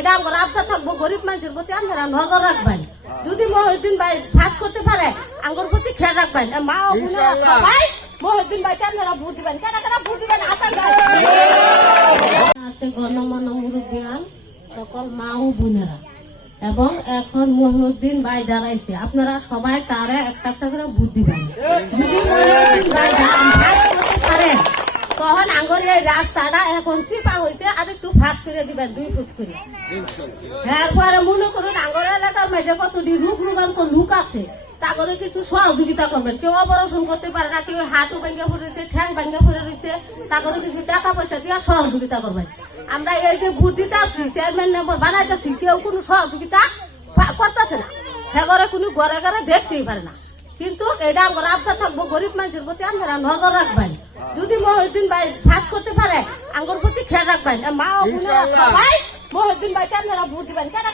এটা আমার আবদা থাকবো, গরিব মানুষের প্রতি আপনারা নজর রাখবেন। যদি মহিউদ্দিন ভাই ফাঁস করতে পারে আঙ্গুর প্রতি খেয়াল রাখবেন। মা ও বোনেরা সবাই মহিউদ্দিন ভাইকে আপনারা ভোট দিবেন। কেন ভোট দিবেন? আছে গণমান্য মুরব্বিয়ান সকল মা ও বোনেরা, এবং এখন মহিউদ্দিন ভাই দাঁড়াইছে, আপনারা সবাই তারে একটা একটা করে ভোট দিবেন। যদি মহিউদ্দিন ভাই ফাঁস করতে পারেন তখন আঙ্গুর এই রাস্তাটা এখন চিপা হয়েছে, আর একটু ফাঁস করে দিবেন 2 ফুট করে। এরপরে মনে করুন আঙ্গুর এলাকার মাঝে কতটি রূপান্ত লোক আছে, তারপরে কিছু সহযোগিতা করবেন। কেউ অপারেশন করতে পারে না, কেউ হাতও ভেঙে পড়েছে, ঠ্যাং ভেঙে পড়ে রয়েছে, তারপরে কিছু টাকা পয়সা দিয়ে সহযোগিতা করবেন। আমরা এই যে ভোট দিতে আসছি, চেয়ারম্যান মেম্বার বানাইতেছি, কেউ কোনো সহযোগিতা করতেছে না, সেগরে কোনো ঘরে ঘরে দেখতেই পারে না। কিন্তু এটা আমার আবদা থাকবো, গরিব মানুষের প্রতি আপনারা নজর রাখবেন। যদি মহিউদ্দিন ভাই ফাঁস করতে পারে আঙ্গুর প্রতি খেয়াল রাখবেন। মা ও বোনেরা সবাই মহিউদ্দিন ভাইকে আপনারা ভোট দিবেন। কেন